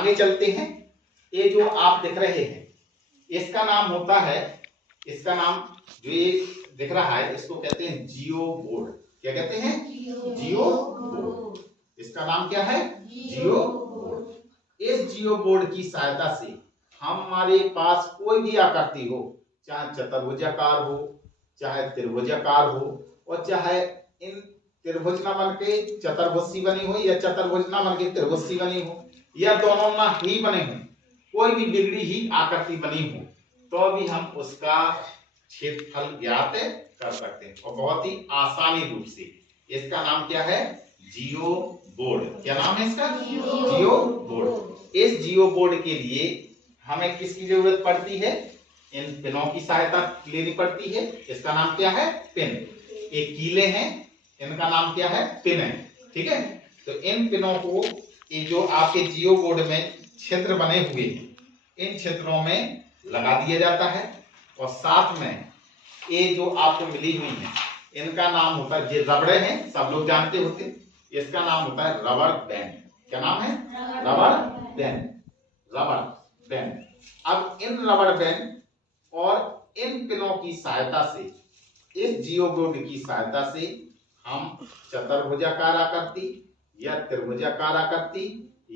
आगे चलते हैं। ये जो आप देख रहे हैं इसका नाम होता है, इसका नाम जो ये दिख रहा है इसको कहते हैं जियो बोर्ड। क्या कहते हैं? जियो बोर्ड। इसका नाम क्या है? जियो बोर्ड। इस जियो बोर्ड की सहायता से हमारे पास कोई भी आकृति हो, चाहे चतुर्भुजाकार हो, चाहे त्रिभुजाकार हो, और चाहे इन त्रिभुज ना बन के चतुर्भुज सी बनी हो या चतुर्भुज ना बन के त्रिभुज सी बनी हो या दोनों ना ही बने हो, कोई भी बिगड़ी ही आकृति बनी हो तो भी हम उसका क्षेत्रफल ज्ञात कर सकते हैं और बहुत ही आसानी रूप से। इसका नाम क्या है? जियो बोर्ड। क्या नाम है इसका? जियो बोर्ड। इस जियो बोर्ड के लिए हमें किसकी जरूरत पड़ती है? इन पिनों की सहायता लेनी पड़ती है। इसका नाम क्या है? पिन। एक कीले हैं, इनका नाम क्या है? पिन है। ठीक है, तो इन पिनों को ये जो आपके जियो बोर्ड में क्षेत्र बने हुए हैं इन क्षेत्रों में लगा दिया जाता है और साथ में ये जो आपको मिली हुई है इनका नाम होता है, ये रबड़े हैं, सब लोग जानते होते, इसका नाम होता है रबर बैंड। क्या नाम है? Rubber band. Rubber band. अब इन रबर बैंड और इन पिनों की सहायता से, इस जियो बोर्ड की सहायता से हम चतुर्भुजाकार आकृति या त्रिभुजाकार आकृति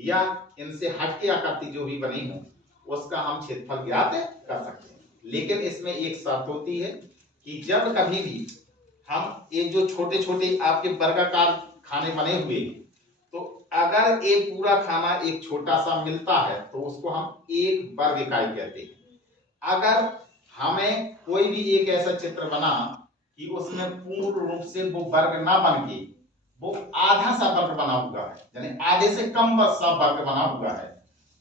या इनसे हटके आकृति जो भी बनी हो उसका हम क्षेत्रफल ज्ञात कर सकते हैं। लेकिन इसमें एक शर्त होती है कि जब कभी भी हम ये जो छोटे छोटे आपके वर्गाकार खाने बने हुए तो अगर ये पूरा खाना एक छोटा सा मिलता है तो उसको हम एक वर्ग इकाई कहते हैं। अगर हमें कोई भी एक ऐसा चित्र बना कि उसमें पूर्ण रूप से वो वर्ग ना बन के वो आधा सा वर्ग बना हुआ है, यानी आधे से कम सा वर्ग बना हुआ है,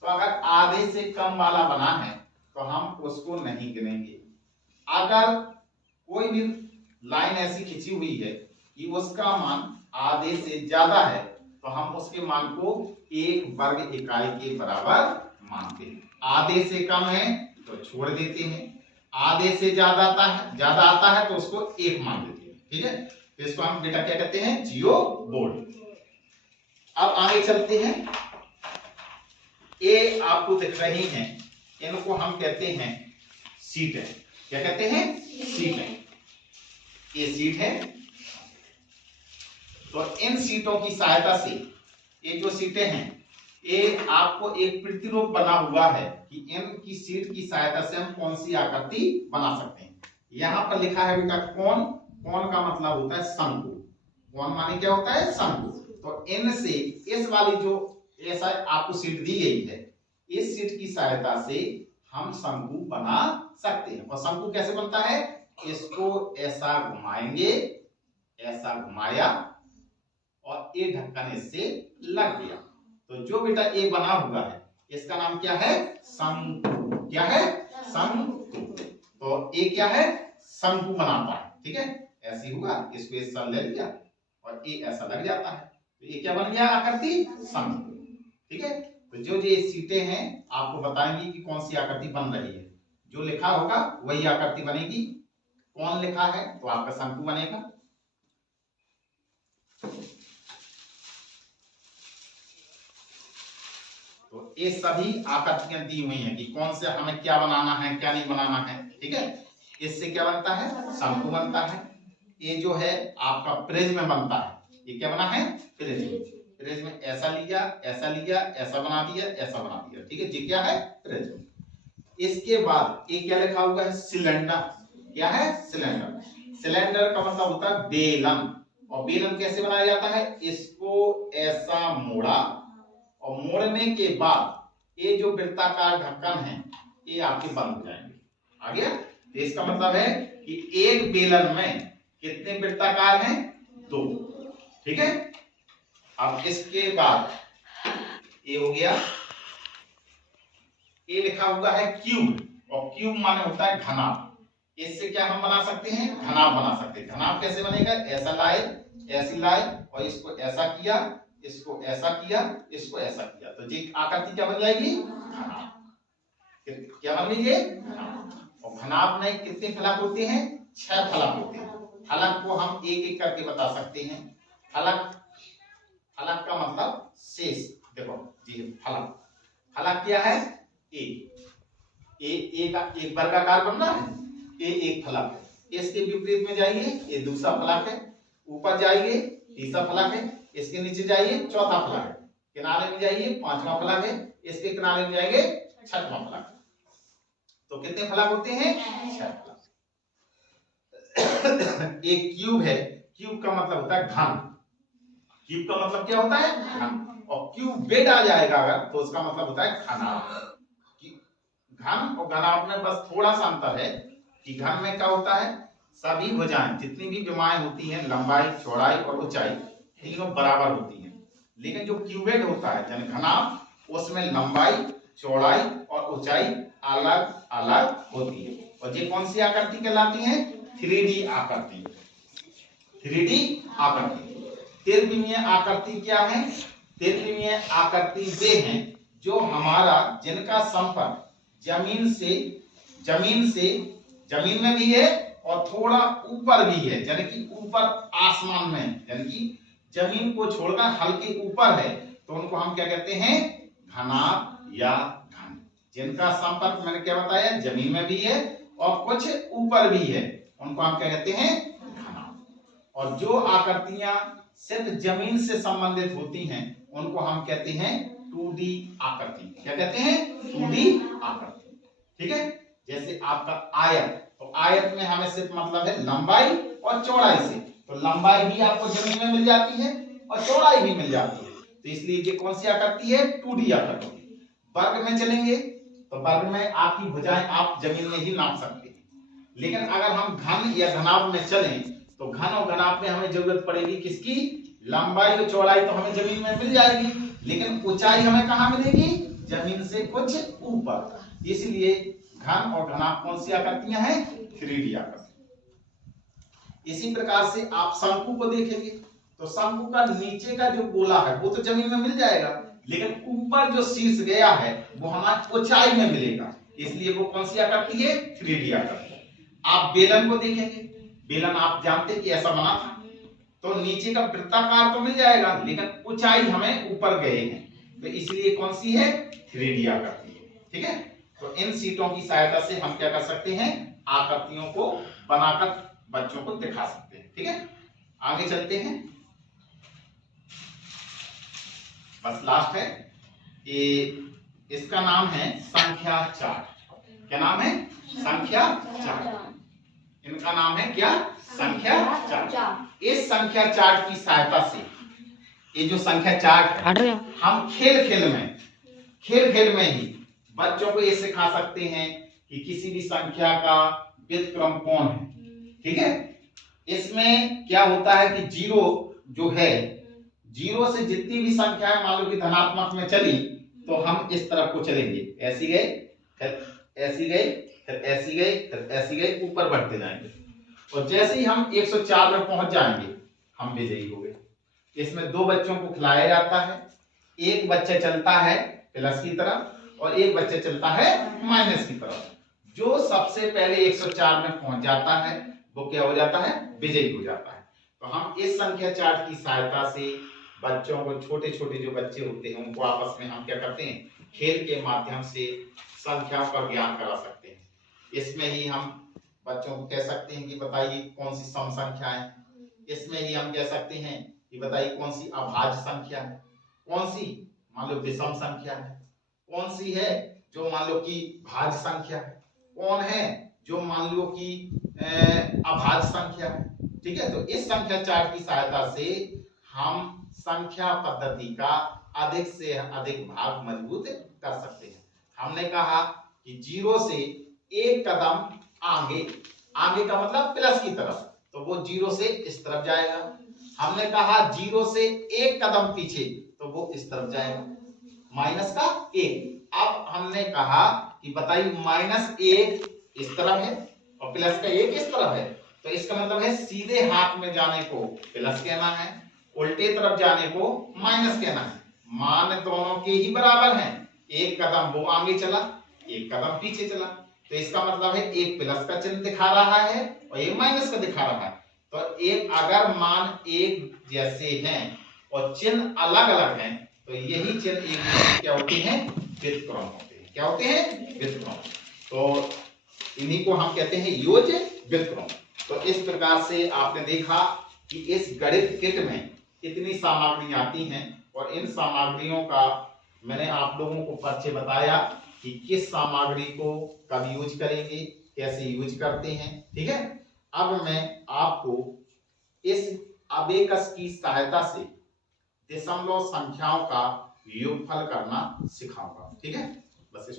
तो अगर आधे से कम वाला बना है तो हम उसको नहीं गिनेंगे। अगर कोई भी लाइन ऐसी खिंची हुई है कि उसका मान आधे से ज्यादा है तो हम उसके मान को एक वर्ग इकाई के बराबर मानते हैं। आधे से कम है तो छोड़ देते हैं, आधे से ज्यादा आता है तो उसको एक मान देते हैं। ठीक है, तो इसको हम बेटा क्या कहते हैं? जियो बोर्ड। अब आगे चलते हैं। ये आपको दिख रही हैं इनको हम कहते हैं सीट है। क्या कहते हैं? सीट है। ये सीट है। तो इन सीटों की सहायता से ये जो सीटें हैं ये आपको एक प्रतिरूप बना हुआ है कि इनकी सीट की सहायता से हम कौन सी आकृति बना सकते हैं। यहां पर लिखा है बेटा कोण। कोण का मतलब होता है शंकु। कोण माने क्या होता है? शंकु। तो इनसे इस वाली जो ऐसा आपको सीट दी गई है इस सीट की सहायता से हम शंकु बना सकते हैं। और शंकु कैसे बनता है? इसको ऐसा घुमाएंगे, ऐसा घुमाया और ये ढक्कन इससे लग गया तो जो बेटा ये बना हुआ है इसका नाम क्या है? शंकु। क्या है? शंकु। तो ये क्या है? शंकु बनाता है। ठीक है, ऐसे हुआ, इसको ऐसा ले लिया और ये ऐसा लग जाता है तो ये क्या बन गया? आकृति शंकु। ठीक है, तो जो ये सीटें हैं आपको बताएंगी कि कौन सी आकृति बन रही है। जो लिखा होगा वही आकृति बनेगी। कौन लिखा है तो आपका शंकु बनेगा। तो ये सभी आकृतियां दी हुई हैं कि कौन से हमें क्या बनाना है क्या नहीं बनाना है। ठीक है, इससे क्या बनता है? शंकु बनता है। ये जो है आपका प्रिज्म बनता है। ये क्या बना है? प्रिज्म। प्रिज्म ऐसा लिया, ऐसा लिया, ऐसा बना दिया, ऐसा बना दिया। ठीक है, ये क्या है? प्रिज्म। इसके बाद ये क्या लिखा हुआ है? सिलेंडर। क्या है? सिलेंडर। सिलेंडर का मतलब होता है बेलन। और बेलन कैसे बनाया जाता है? इसको ऐसा मोड़ा और मोड़ने के बाद ये जो वृत्ताकार ढक्कन है ये आपके बंद हो जाएंगे। आ गया? तो इसका मतलब है कि एक बेलन में कितने वृत्ताकार हैं? 2। ठीक है, अब इसके बाद ये हो गया, ये लिखा हुआ है क्यूब और क्यूब माने होता है घनाभ। इससे क्या हम बना सकते हैं? घनाभ बना सकते हैं। घनाभ कैसे बनेगा? ऐसा लाए, ऐसी लाए और इसको ऐसा किया, इसको ऐसा किया, इसको ऐसा किया तो ये आकृति क्या बन जाएगी? घनाभ। क्या बन गई ये? घनाभ। और घनाभ में कितने फलक होते हैं? 6 फलक होते हैं। फलक को हम एक एक करके बता सकते हैं। फलक, फलक का मतलब शेष। देखो जी, फलक, फलक क्या है? ए का एक वर्गाकार बन रहा है, ए एक फलक है। इसके विपरीत में जाइए, ये दूसरा फलक है। ऊपर जाइए तीसरा फलक है, इसके नीचे जाइए चौथा फलक है, किनारे में जाइए पांचवा फलक है, इसके किनारे में जाएंगे छठवां फलक। तो कितने फलक होते हैं? 6 फलक। एक क्यूब है, क्यूब का मतलब होता है घन। क्यूब का मतलब क्या होता है? घन। और क्यूब बेड आ जाएगा अगर, तो उसका मतलब होता है घनाभ। घन और घनाभ में बस थोड़ा सा अंतर है कि घन में क्या होता है, सभी भुजाएं जितनी भी विमाएं होती हैं, लंबाई चौड़ाई और ऊंचाई तीनों बराबर होती हैं। लेकिन जो क्यूबेड होता है यानी घनाभ, उसमें लंबाई चौड़ाई और ऊंचाई अलग अलग होती है। और ये कौन सी आकृति कहलाती है? 3D आकृति। 3D आकृति। त्रिविमीय आकृति क्या है? त्रिविमीय आकृति वे हैं जो हमारा जिनका संपर्क जमीन में भी है और थोड़ा ऊपर भी है, यानी कि ऊपर आसमान में, यानी कि जमीन को छोड़कर हल्के ऊपर है, तो उनको हम क्या कहते हैं? घनाभ या घन। जिनका संपर्क मैंने क्या बताया, जमीन में भी है और कुछ ऊपर भी है, उनको हम क्या कहते हैं? घनाभ। और जो आकृतियां सिर्फ जमीन से संबंधित होती हैं, उनको हम कहते हैं 2D आकृति। क्या कहते हैं? 2D आकृति। ठीक है, जैसे आपका आयत, तो आयत में हमें सिर्फ मतलब है लंबाई और चौड़ाई से, तो लंबाई भी आपको जमीन में मिल जाती है और चौड़ाई भी मिल जाती है, तो इसलिए ये कौन सी आकृति है? 2D आकृति। वर्ग में चलेंगे तो वर्ग में आपकी भुजाएं आप जमीन में ही नाप सकते हैं। लेकिन अगर हम घन या घनाभ में चलें तो घन और घनाभ में हमें जरूरत पड़ेगी किसकी? लंबाई और चौड़ाई तो हमें जमीन में मिल जाएगी, लेकिन ऊंचाई हमें कहां मिलेगी? जमीन से कुछ ऊपर। इसलिए घन और घनाभ कौन सी आकृतियां हैं? 3D आकृति। इसी प्रकार से आप शंकु को देखेंगे तो शंकु का नीचे का जो गोला है वो तो जमीन में मिल जाएगा, लेकिन ऊपर जो शीर्ष गया है वो हमारी ऊंचाई में मिलेगा, इसलिए वो कौन सी आकृति है? 3D आकृति। आप बेलन को देखेंगे, बेलन आप जानते कि ऐसा बना था, तो नीचे का वृत्ताकार तो मिल जाएगा, लेकिन ऊंचाई हमें ऊपर गए हैं, तो इसलिए कौन सी है? 3D आकृति है। ठीक है, तो इन सीटों की सहायता से हम क्या कर सकते हैं? आकृतियों को बनाकर बच्चों को दिखा सकते हैं। ठीक है, आगे चलते हैं। बस लास्ट है ये, इसका नाम है संख्या चार्ट। क्या नाम है? संख्या चार्ट। इनका नाम है क्या? संख्या चार्ट। इस संख्या चार्ट की सहायता से, ये जो संख्या चार्ट है, हम खेल खेल में ही बच्चों को ये सिखा सकते हैं कि किसी भी संख्या का व्युत्क्रम कौन है। ठीक है, इसमें क्या होता है कि जीरो जो है, जीरो से जितनी भी संख्याएं मान लो कि धनात्मक में चली, तो हम इस तरफ को चलेंगे, ऐसी गए फिर ऐसी गई फिर ऐसी गई फिर ऐसी गई, ऊपर बढ़ते जाएंगे, और जैसे ही हम 104 में पहुंच जाएंगे हम विजयी हो गए। इसमें 2 बच्चों को खिलाया जाता है, एक बच्चा चलता है प्लस की तरफ और एक बच्चा चलता है माइनस की तरफ। जो सबसे पहले 104 में पहुंच जाता है वो क्या हो जाता है? विजयी हो जाता है। तो हम इस संख्या चार्ट की सहायता से बच्चों को, छोटे छोटे जो बच्चे होते हैं उनको आपस में हम क्या करते हैं? खेल के माध्यम से संख्याओं का ज्ञान करा सकते हैं। इसमें ही हम बच्चों को कह सकते हैं कि बताइए कौन सी सम संख्या है, इसमें ही हम कह सकते हैं कि बताइए कौन सी अभाज्य संख्या है, कौन सी मान लो विषम संख्या है, कौन सी है जो मान लो कि भाज्य संख्या है, कौन है जो मान लो कि अभाज्य संख्या है। ठीक है, तो इस संख्या चार्ट की सहायता से हम संख्या पद्धति का अधिक से अधिक भाग मजबूत कर सकते हैं। हमने कहा कि 0 से 1 कदम आगे, आगे का मतलब प्लस की तरफ, तो वो 0 से इस तरफ जाएगा। हमने कहा 0 से 1 कदम पीछे, तो वो इस तरफ जाएगा, माइनस का 1। अब हमने कहा कि बताइए -1 इस तरफ है और प्लस का 1 इस तरफ है, तो इसका मतलब है सीधे हाथ में जाने को प्लस कहना है, उल्टे तरफ जाने को माइनस कहना है। मान दोनों के ही बराबर हैं, 1 कदम वो आगे चला, 1 कदम पीछे चला, तो इसका मतलब है एक प्लस का चिन्ह दिखा रहा है और एक माइनस का दिखा रहा है। तो एक अगर मान एक जैसे हैं और चिन्ह अलग अलग हैं, तो यही चिन्ह एक दूसरे क्या होते हैं? व्युत्क्रम होते हैं। क्या होते हैं? व्युत्क्रम। तो इन्हीं को हम कहते हैं योज व्युत्क्रम। तो इस प्रकार से आपने देखा कि इस गणित किट में कितनी सामग्री आती हैं और इन सामग्रियों का मैंने आप लोगों को परिचय बताया कि किस सामग्री को कब यूज करेंगे, कैसे यूज करते हैं। ठीक है, अब मैं आपको इस अबेकस की सहायता से दशमलव संख्याओं का योगफल करना सिखाऊंगा। ठीक है, बस